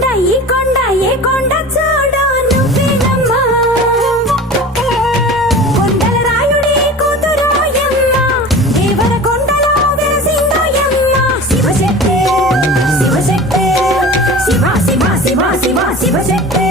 ఈ కొండ ఏ కొండ చూడు నువ్వేనమ్మా కొండల రాయుడి కూతురోయమ్మ దేవర కొండలో వెలసిందోయమ్మ శివశక్తి శివశక్తి శివ శివ శివ శివ శివశక్తి